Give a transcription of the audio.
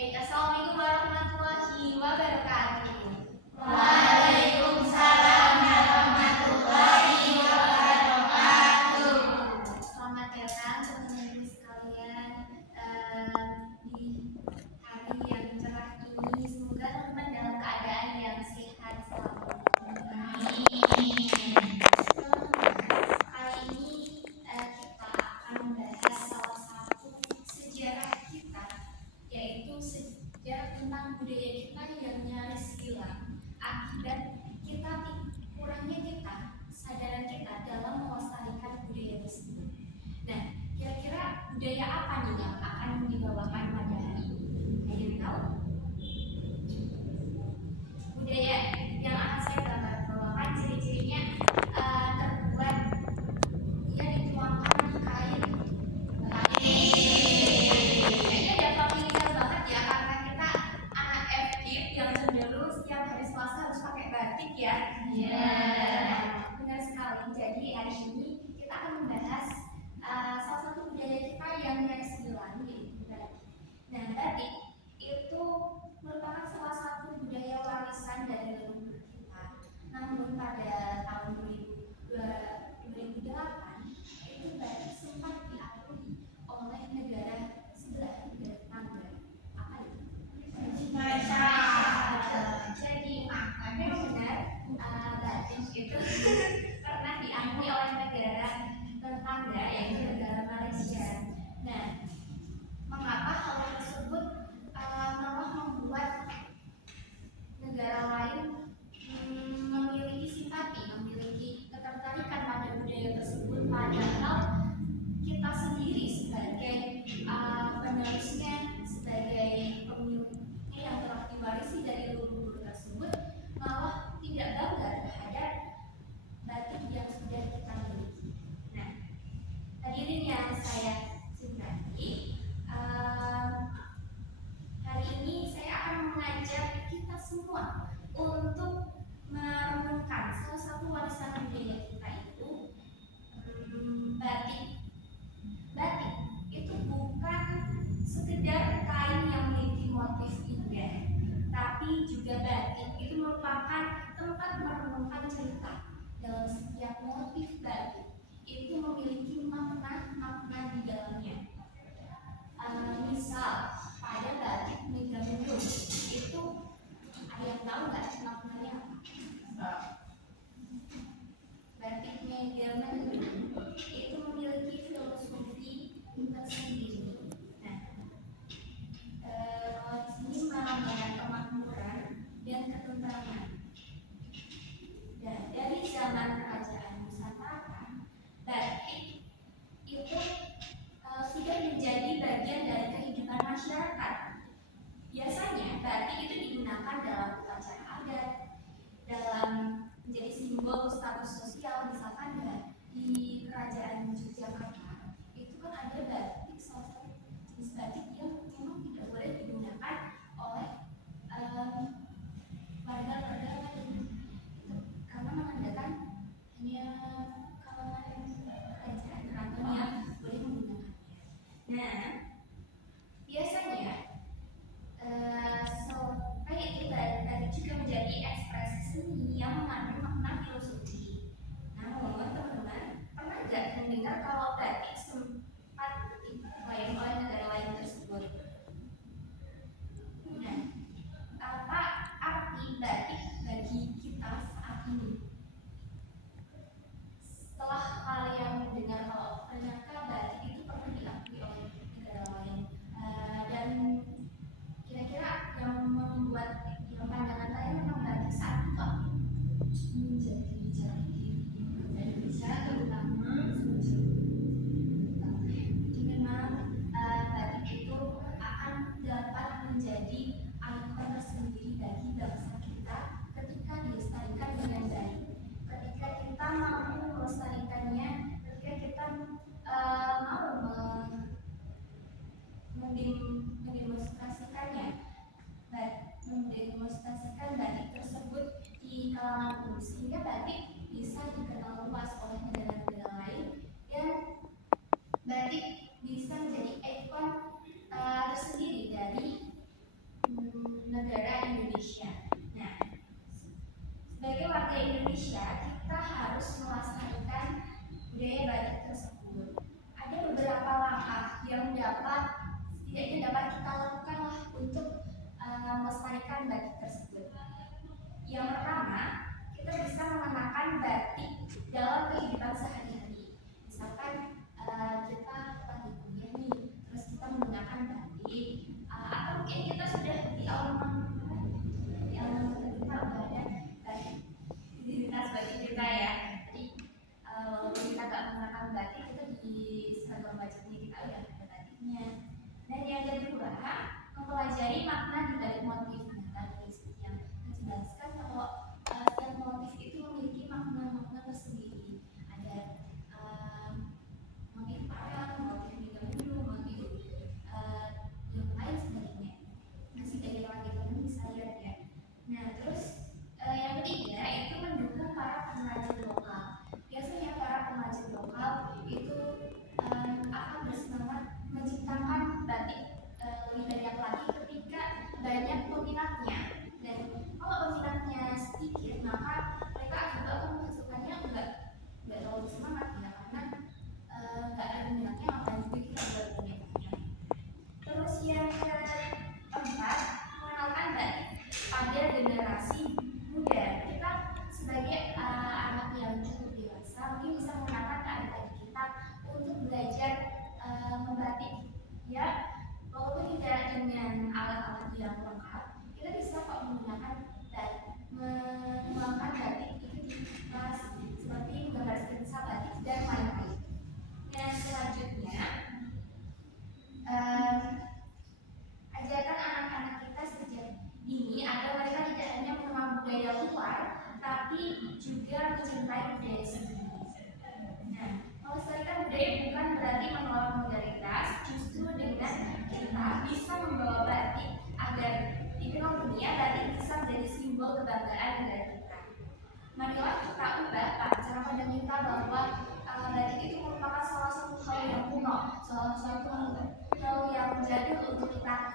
Baik, Assalamualaikum warahmatullahi wabarakatuh. Waalaikumsalam warahmatullahi wabarakatuh. Selamat datang teman-teman sekalian di hari yang cerah ini. Semoga teman-teman dalam keadaan yang sehat selalu. Kali ini kita akan membahas salah satu sejarah kita, yaitu sejarah tentang budaya kita yang nyaris hilang akibat kurangnya kesadaran kita dalam melestarikan budaya tersebut. Nah, kira-kira budaya apa nih yang akan dibawakan pada hari ini? Ada yang tahu? Budaya yang akan saya bawakan ciri-cirinya terbuat dituangkan di kain. Kayaknya udah familiar banget ya, karena kita anak FK yang cenderung setiap hari Selasa harus pakai batik ya. Benar sekali. Jadi hari ini kita akan membahas salah satu budaya kita yang nyaris hilang, yaitu batik. Nah, batik itu merupakan salah satu budaya warisan dari leluhur kita. Namun pada tahun 2008 itu batik sempat diakui oleh negara sebelah tetangga. Apa itu? Jadi memang benar, batik itu pernah diakui oleh negara tetangga, yaitu negara Malaysia. Nah, mengapa hal tersebut malah membuat negara lain memiliki simpati, memiliki ketertarikan pada budaya tersebut, padahal kita sendiri sebagai penerusnya, sebagai pemiliknya yang telah diwarisi dari leluhur tersebut, malah tidak bangga terhadap batik yang sudah kita miliki. Nah, hadirin yang saya cintai, hari ini saya akan mengajak kita semua untuk merenungkan salah satu warisan budaya kita itu batik. Batik itu bukan sekedar kain yang memiliki motif indah, tapi juga batik itu merupakan tempat merenungkan cerita. Dalam setiap motif batik itu memiliki makna-makna di dalamnya. Misal pada batik Megamendung itu, ada yang tahu nggak maknanya apa? Batik Megamendung itu memiliki filosofi tersendiri. Nah, kalau di sini melambangkan kemakmuran dan ketentraman. Dan dari zaman kerajaan Nusantara, batik itu sudah menjadi bagian dari kehidupan masyarakat. Biasanya batik itu digunakan dalam upacara adat, dalam menjadi simbol status sosial. Misalkan di kerajaan Yogyakarta itu kan ada batik, salah satu jenis batik yang memang tidak boleh digunakan oleh warga-warga lain, karena menandakan hanya kalangan kerajaan keraton yang boleh menggunakannya. Nah, biasanya kayak itu tadi juga menjadi ekspresi seni yang mengandung makna filosofi. Namun teman-teman pernah nggak mendengar kalau batik sempat diklaim oleh negara lain tersebut? Nah, apa arti batik bagi kita saat ini? Setelah kalian mendengar kalau ternyata batik itu pernah diakui oleh negara lain, dan kira-kira yang membuat pandangan kalian tentang batik saat itu apa? Menjadi jati Indonesia, terutama jadi memang batik itu akan dapat menjadi ikon tersendiri bagi bangsa kita ketika dilestarikan dengan baik, ketika kita mampu melestarikannya, ketika kita mau mendemonstrasikan batik tersebut di kalangan umum, sehingga batik bisa dikenal luas oleh negara-negara lain, dan batik bisa menjadi ikon tersendiri dari Indonesia. Nah, sebagai warga Indonesia, kita harus melestarikan budaya batik tersebut. Ada beberapa langkah yang setidaknya dapat kita lakukan lah untuk melestarikan batik tersebut. Yang pertama, kita bisa mengenakan batik dalam kehidupan sehari-hari. Misalkan kita lagi kuliah nih, terus kita menggunakan batik, atau mungkin kita sudah di alam kita udah ada batik di tas batik kita ya. Jadi walaupun kita nggak menggunakan batik, kita di seragam batiknya kita udah ada batiknya. Dan yang kedua, mempelajari makna di balik motif. Tadi seperti yang dijelaskan kalau setiap motif itu memiliki makna-makna tersendiri. Ada motif parang, motif biru, motif yang lain sebagainya. Nah, sebagai orang kita bisa lihat ya. Nah, terus yang ketiga itu mendukung para pengrajin lokal. Biasanya para pengrajin lokal itu akan bersemangat menciptakan batik lebih banyak lagi ketika banyak peminatnya. Dan kalau peminatnya sedikit, maka mereka juga akan menghasilkannya nggak terlalu semangat ya, karena nggak ada minatnya, maka juga kita buat peminatnya. Terus yang keempat, mengenalkan batik pada generasi muda. Kita sebagai anak yang cukup dewasa mungkin bisa mengenalkan ke adik-adik kita untuk belajar membatik ya, walaupun tidak dengan alat-alat yang lengkap, kita bisa kok menggunakan dan mengembangkan batik itu di kelas seperti menggambar sketsa batik dan lain-lain. Dan selanjutnya ajarkan anak-anak kita sejak dini agar mereka tidak hanya mengenal budaya luar, tapi juga mencintai budaya sendiri. Nah, melestarikan budaya bukan berarti menolak modernitas, justru dengan kita bisa membawa batik agar dikenal dunia, batik bisa menjadi simbol kebanggaan negara kita. Marilah kita ubah cara pandang kita bahwa batik itu merupakan salah satu hal yang kuno, salah satu hal yang jadul untuk kita